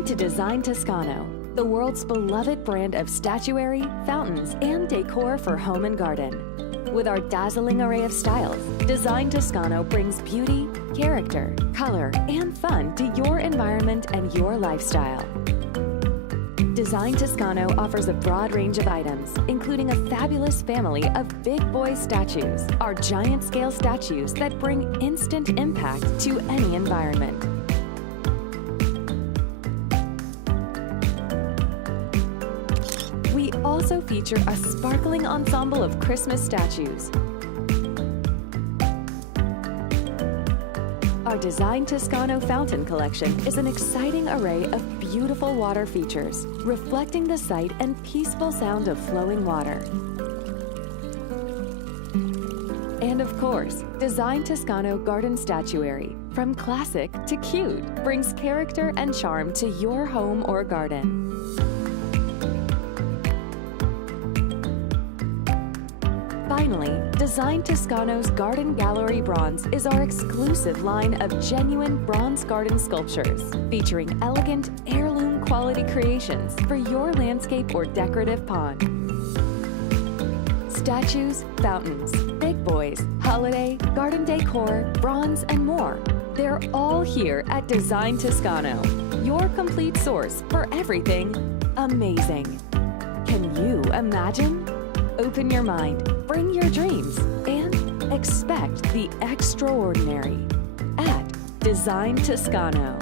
Welcome to Design Toscano, the world's beloved brand of statuary, fountains, and decor for home and garden. With our dazzling array of styles, Design Toscano brings beauty, character, color, and fun to your environment and your lifestyle. Design Toscano offers a broad range of items, including a fabulous family of big boy statues, our giant scale statues that bring instant impact to any environment. We also feature a sparkling ensemble of Christmas statues. Our Design Toscano fountain collection is an exciting array of beautiful water features, reflecting the sight and peaceful sound of flowing water. And of course, Design Toscano garden statuary, from classic to cute, brings character and charm to your home or garden. Finally, Design Toscano's Garden Gallery Bronze is our exclusive line of genuine bronze garden sculptures, featuring elegant heirloom quality creations for your landscape or decorative pond. Statues, fountains, big boys, holiday, garden decor, bronze, and more. They're all here at Design Toscano, your complete source for everything amazing. Can you imagine? Open your mind, bring your dreams, and expect the extraordinary at Design Toscano.